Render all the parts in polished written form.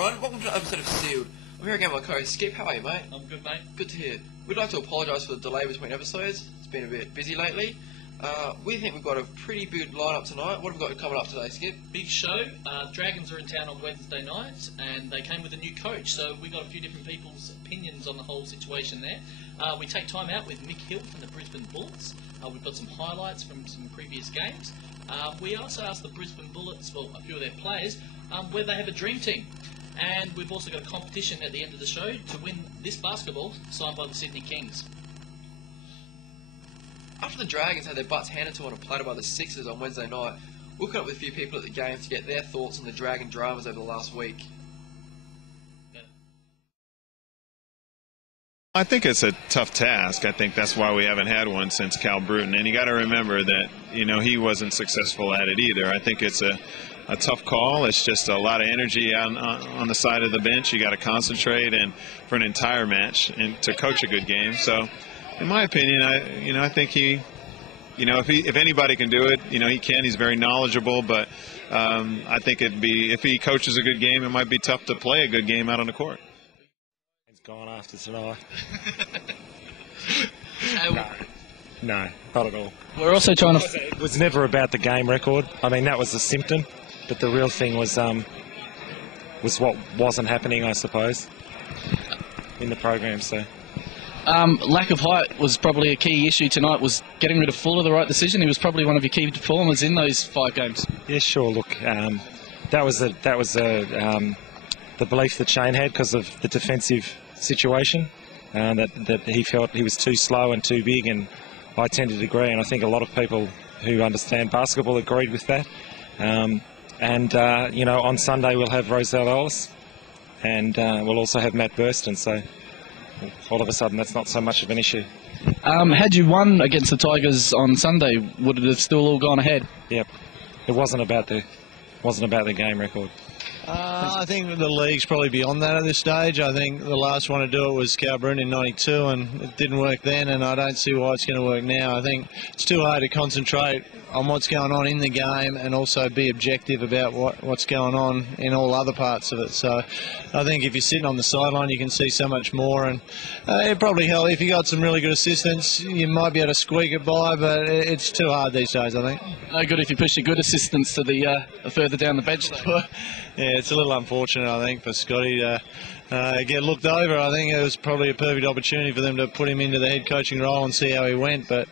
everyone, welcome to another episode of Sealed. I'm here again with my co-host Skip. How are you, mate? I'm good, mate. Good to hear. We'd like to apologise for the delay between episodes. It's been a bit busy lately. We think we've got a pretty good lineup tonight. What have we got coming up today, Skip? Big show. Dragons are in town on Wednesday night, and they came with a new coach, so we got a few different people's opinions on the whole situation there. We take time out with Mick Hill from the Brisbane Bullets. We've got some highlights from some previous games. We also asked the Brisbane Bullets, well, a few of their players, whether they have a dream team. And we've also got a competition at the end of the show to win this basketball signed by the Sydney Kings. After the Dragons had their butts handed to on a platter by the Sixers on Wednesday night, we'll connect with a few people at the game to get their thoughts on the Dragon dramas over the last week. I think it's a tough task. I think that's why we haven't had one since Cal Bruton. And you got to remember that, you know, he wasn't successful at it either. I think it's a tough call. It's just a lot of energy on the side of the bench. You got to concentrate and for an entire match and to coach a good game. So, in my opinion, I think he, if anybody can do it, he can. He's very knowledgeable, but I think it'd be, if he coaches a good game, it might be tough to play a good game out on the court. It's gone after tonight. No, not at all. We're also trying to... It was never about the game record. I mean, that was a symptom, but the real thing was what wasn't happening, I suppose, in the program. So. Lack of height was probably a key issue tonight. Was getting rid of Fuller the right decision? He was probably one of your key performers in those 5 games. Yeah, sure. Look, that was the belief that Shane had because of the defensive situation, that he felt he was too slow and too big, and I tend to agree, and I think a lot of people who understand basketball agreed with that. On Sunday we'll have Roselle Ellis, and we'll also have Matt Burston, so all of a sudden that's not so much of an issue. Had you won against the Tigers on Sunday, would it have still all gone ahead? Yep. It wasn't about the game record. I think the league's probably beyond that at this stage. I think the last one to do it was Cal Bruton in '92, and it didn't work then, and I don't see why it's going to work now. I think it's too hard to concentrate on what's going on in the game and also be objective about what's going on in all other parts of it. So I think if you're sitting on the sideline, you can see so much more, and it probably helps. If you got some really good assistants, you might be able to squeak it by, but it's too hard these days, I think. No good if you push your good assistants to the further down the bench, though. Yeah, it's a little unfortunate, I think, for Scotty to get looked over. I think it was probably a perfect opportunity for them to put him into the head coaching role and see how he went, but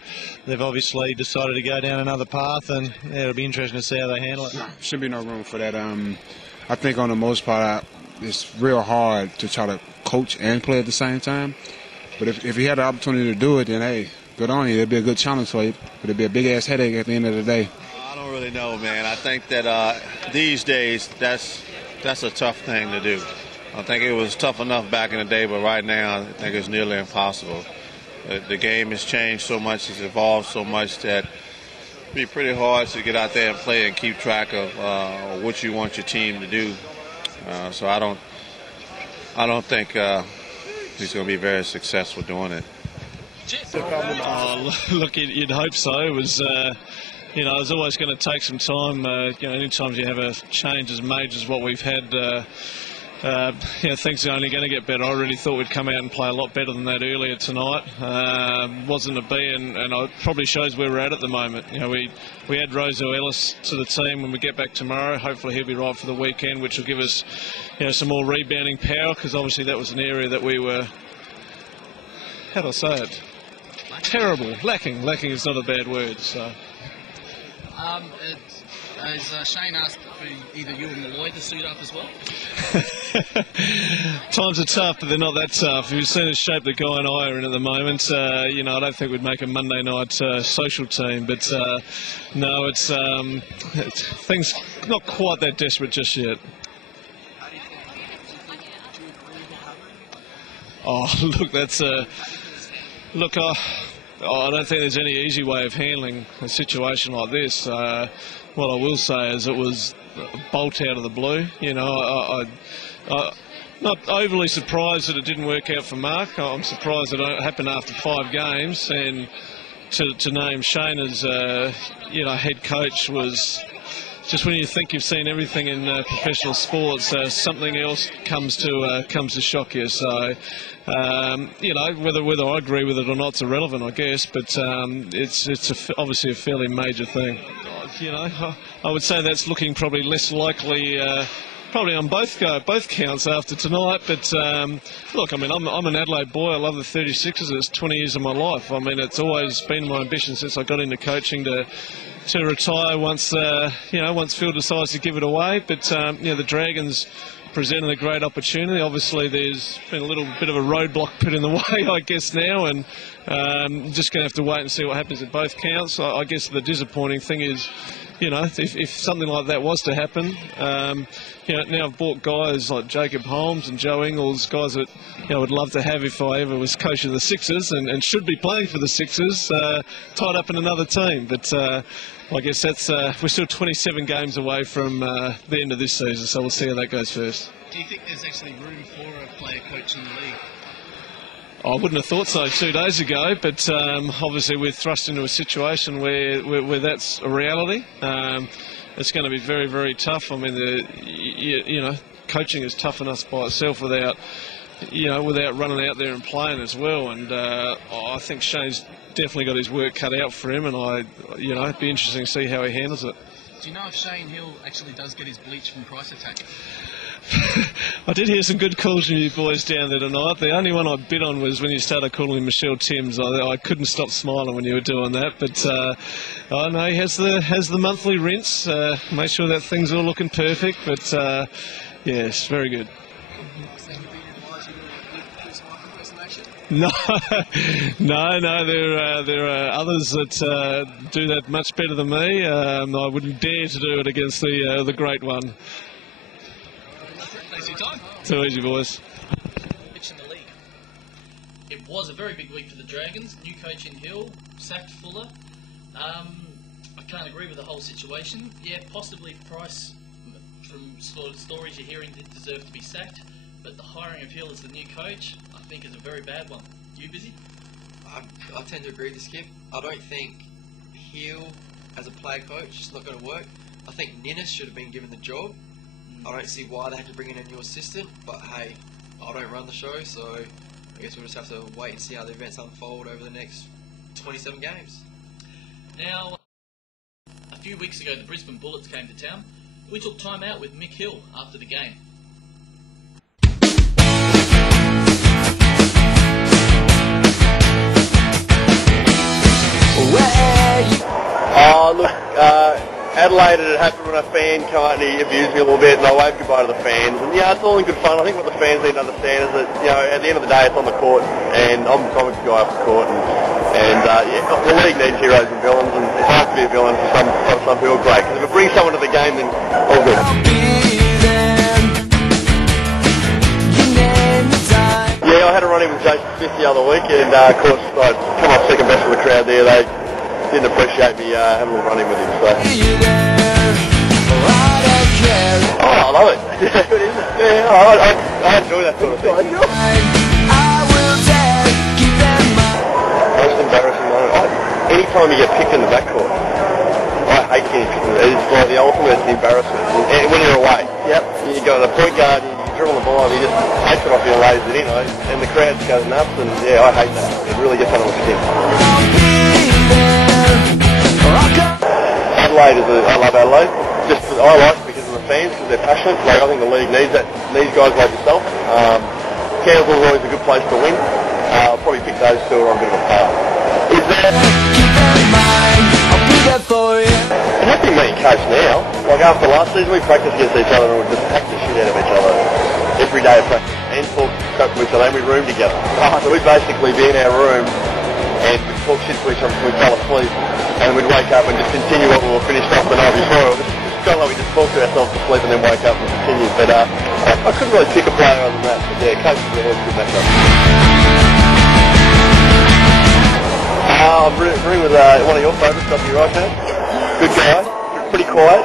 they've obviously decided to go down another path, and it'll be interesting to see how they handle it. Should be no room for that. I think on the most part, it's real hard to try to coach and play at the same time, but if he had the opportunity to do it, then hey, good on you. It'd be a good challenge for you, but it'd be a big-ass headache at the end of the day. I don't really know, man. I think that these days that's a tough thing to do. I think it was tough enough back in the day, but right now I think it's nearly impossible. The game has changed so much, it's evolved so much that it'd be pretty hard to get out there and play and keep track of what you want your team to do. So I don't think he's going to be very successful doing it. Look, you'd hope so. It was. It was always going to take some time. Anytime you have a change as major as what we've had, things are only going to get better. I really thought we'd come out and play a lot better than that earlier tonight. Wasn't to be, and it probably shows where we're at the moment. We add Roselle Ellis to the team when we get back tomorrow. Hopefully he'll be right for the weekend, which will give us, some more rebounding power, because obviously that was an area that we were, how do I say it? Terrible. Lacking. Lacking is not a bad word. So. Has Shane asked for either you or Malloy to suit up as well? Times are tough, but they're not that tough. You've seen the shape that Guy and I are in at the moment. I don't think we'd make a Monday night social team, but no, it's things not quite that desperate just yet. Oh, look, that's look. I don't think there's any easy way of handling a situation like this. What I will say is it was a bolt out of the blue. I'm not overly surprised that it didn't work out for Mark. I'm surprised that it happened after 5 games, and to name Shane as head coach was just when you think you've seen everything in professional sports, something else comes to shock you. So, you know, whether I agree with it or not, it's irrelevant, I guess. But it's obviously a fairly major thing. You know, I would say that's looking probably less likely. Probably on both counts after tonight, but look, I mean, I'm an Adelaide boy. I love the 36ers. It's 20 years of my life. I mean, it's always been my ambition since I got into coaching to retire once you know, once Phil decides to give it away. But you know, the Dragons presented a great opportunity. Obviously, there's been a little bit of a roadblock put in the way, I guess, now, and just going to have to wait and see what happens at both counts. I guess the disappointing thing is, you know, if something like that was to happen, you know, now I've bought guys like Jacob Holmes and Joe Ingles, guys that, you know, I would love to have if I ever was coach of the Sixers and should be playing for the Sixers, tied up in another team. But I guess that's we're still 27 games away from the end of this season, so we'll see how that goes first. Do you think there's actually room for a player coach in the league? I wouldn't have thought so 2 days ago, but obviously we're thrust into a situation where that's a reality. It's going to be very, very tough. I mean, you know, coaching is tough enough by itself without running out there and playing as well. And I think Shane's definitely got his work cut out for him, and you know, it'd be interesting to see how he handles it. Do you know if Shane Hill actually does get his bleach from Price Attack? I did hear some good calls from you boys down there tonight. The only one I bit on was when you started calling him Michelle Timms. I couldn't stop smiling when you were doing that. But I know he has the monthly rinse. Make sure that thing's all looking perfect. But yes, very good. No, no. There are others that do that much better than me. I wouldn't dare to do it against the great one. Too easy, boys. Pitch in the league. It was a very big week for the Dragons. New coach in Hill, sacked Fuller. I can't agree with the whole situation. Yeah, possibly Price, from sort of stories you're hearing, did deserve to be sacked. But the hiring of Hill as the new coach, I think, is a very bad one. You busy? I tend to agree with Skip. I don't think Hill as a player coach is not going to work. I think Ninnis should have been given the job. I don't see why they had to bring in a new assistant, but hey, I don't run the show, so I guess we'll just have to wait and see how the events unfold over the next 27 games. Now, a few weeks ago, the Brisbane Bullets came to town. We took time out with Mick Hill after the game. Oh, look, Adelaide, it happened when a fan came out and he abused me a little bit, and I waved goodbye to the fans. And yeah, it's all in good fun. I think what the fans need to understand is that, you know, at the end of the day, it's on the court, and I'm a comics guy off the court, and yeah, the league needs heroes and villains, and it's hard to be a villain for some people. Great, because if it brings someone to the game, then all good. Yeah, I had a run-in with Jason Smith the other week, and of course, I'd come up second best with the crowd there. They didn't appreciate me having a little run-in with him, so. Oh, I love it. Yeah, good, isn't it? Yeah, I enjoy that sort of thing. Most embarrassing moment. Anytime you get picked in the backcourt, I hate getting picked in the backcourt. It's like the ultimate embarrassment. And when you're away, yep, you go to the point guard, you dribble the ball, and he just takes it off you and lays it in, and the crowd just goes nuts, and yeah, I hate that. It really gets under my skin. Adelaide I love Adelaide. I like it because of the fans, because they're passionate. Like, I think the league needs guys like yourself. Campbell's always a good place to win. I'll probably pick those two on a bit of a par. Is that? It has been me and Coach now. Like after last season, we practiced against each other and we just hacked the shit out of each other every day of practice and talk with each other, and we room together. So we'd basically be in our room and we'd talk shit to each other until we fell asleep, and we'd wake up and just continue what we were finished off the night before. It was just kind of like we just talked to ourselves to sleep and then wake up and continue. But I couldn't really pick a player other than that. But yeah, Coach is a really good matchup. I'm agreeing with one of your favourites, W. Right now. Good guy, pretty quiet.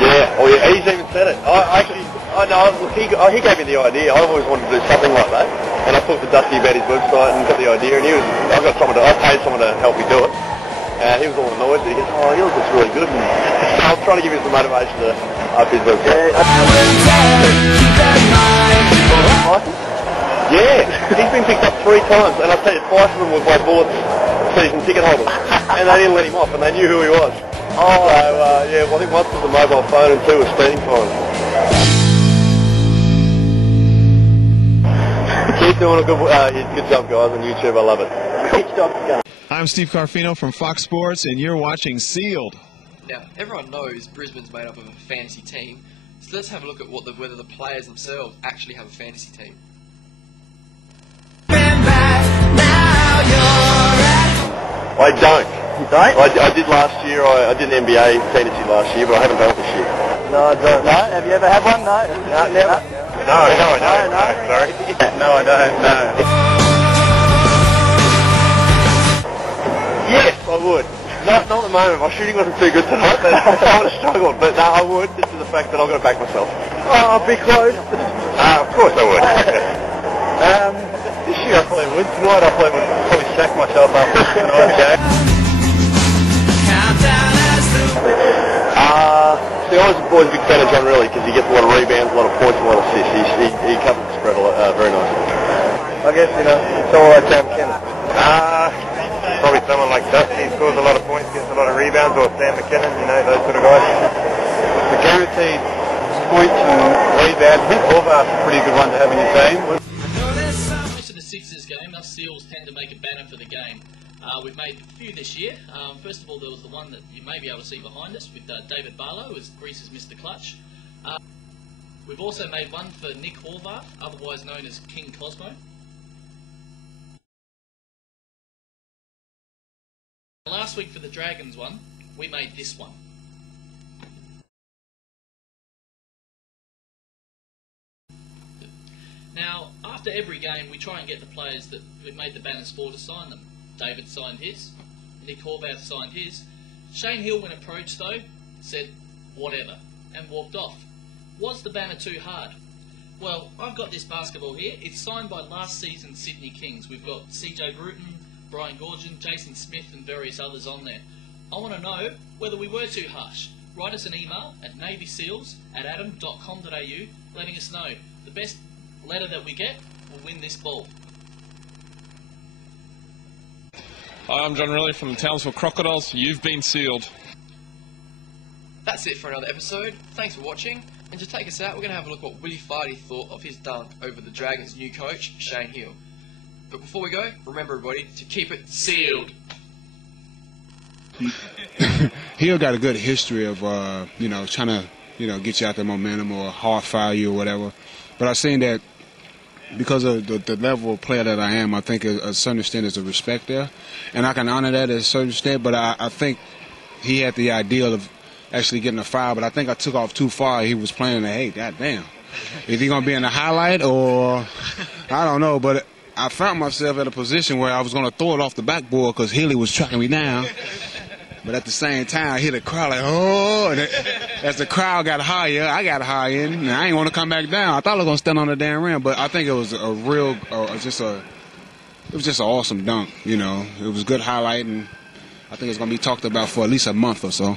Yeah, oh yeah, he's even said it. I know, look, he gave me the idea. I always wanted to do something like that, and I talked to Dusty about his website and got the idea, and I paid someone to help me do it. He was all annoyed. He goes, oh, yours looks really good. And I was trying to give him some motivation to up his book. Yeah, he's been picked up 3 times, and I'll tell you, twice of them were by Bullets season ticket holders, and they didn't let him off, and they knew who he was. Oh, so, yeah, well, I think once was a mobile phone and 2 was speeding fines. Keep doing a good job, guys, on YouTube. I love it. Good job. I'm Steve Carfino from Fox Sports, and you're watching Sealed. Now, everyone knows Brisbane's made up of a fantasy team, so let's have a look at whether the players themselves actually have a fantasy team. I don't. You don't? I did last year. I did an NBA fantasy last year, but I haven't done it this year. No, I don't. No? Have you ever had one? No? No, never. No, I don't. No, sorry. No, I don't. No. Yes, I would. Not at the moment. My shooting wasn't too good tonight, but I would have struggled. But no, I would, just to the fact that I've got to back myself. Oh, be close. Of course I would. This year I probably would. Tonight I probably would sack myself after tonight's game. See, I was always a big fan of John Riley because he gets a lot of rebounds, a lot of points, a lot of assists. He covers the spread very nicely. I guess, it's all right, Sam McKinnon. Probably someone like Dusty, scores a lot of points, gets a lot of rebounds, or Sam McKinnon, those sort of guys. The guaranteed points and rebounds, I think Horvath's a pretty good one to have in your team. Most of the Sixers game, us Seals tend to make a banner for the game. We've made a few this year. First of all, there was the one that you may be able to see behind us with David Barlow as Greece's Mr. Clutch. We've also made one for Nick Horvath, otherwise known as King Cosmo. Last week for the Dragons one, we made this one. Now, after every game, we try and get the players that we've made the banners for to sign them. David signed his, Nick Horvath signed his. Shane Hill, when approached though, said, whatever, and walked off. Was the banner too hard? Well, I've got this basketball here. It's signed by last season's Sydney Kings. We've got CJ Bruton, Brian Gorgon, Jason Smith and various others on there. I want to know whether we were too harsh. Write us an email at navyseals@adam.com.au letting us know. The best letter that we get will win this ball. Hi, I'm John Riley from the Townsville Crocodiles. You've been sealed. That's it for another episode. Thanks for watching. And to take us out, we're going to have a look at what Willie Fardy thought of his dunk over the Dragons' new coach, Shane Hill. But before we go, remember everybody to keep it sealed. Hill got a good history of, trying to, get you out the momentum or hard foul you or whatever. But I've seen that because of the level of player that I am, I think a certain extent is a respect there. And I can honor that at a certain extent, but I think he had the ideal of actually getting a foul, but I think I took off too far. He was playing the, hey, goddamn. Is he going to be in the highlight or, I don't know, but I found myself at a position where I was going to throw it off the backboard because Healy was tracking me down. But at the same time, I hear the crowd like, oh, and as the crowd got higher, I got higher, and I ain't want to come back down. I thought I was going to stand on the damn rim, but I think it was a real, it was just an awesome dunk, It was a good highlight, and I think it's going to be talked about for at least a month or so.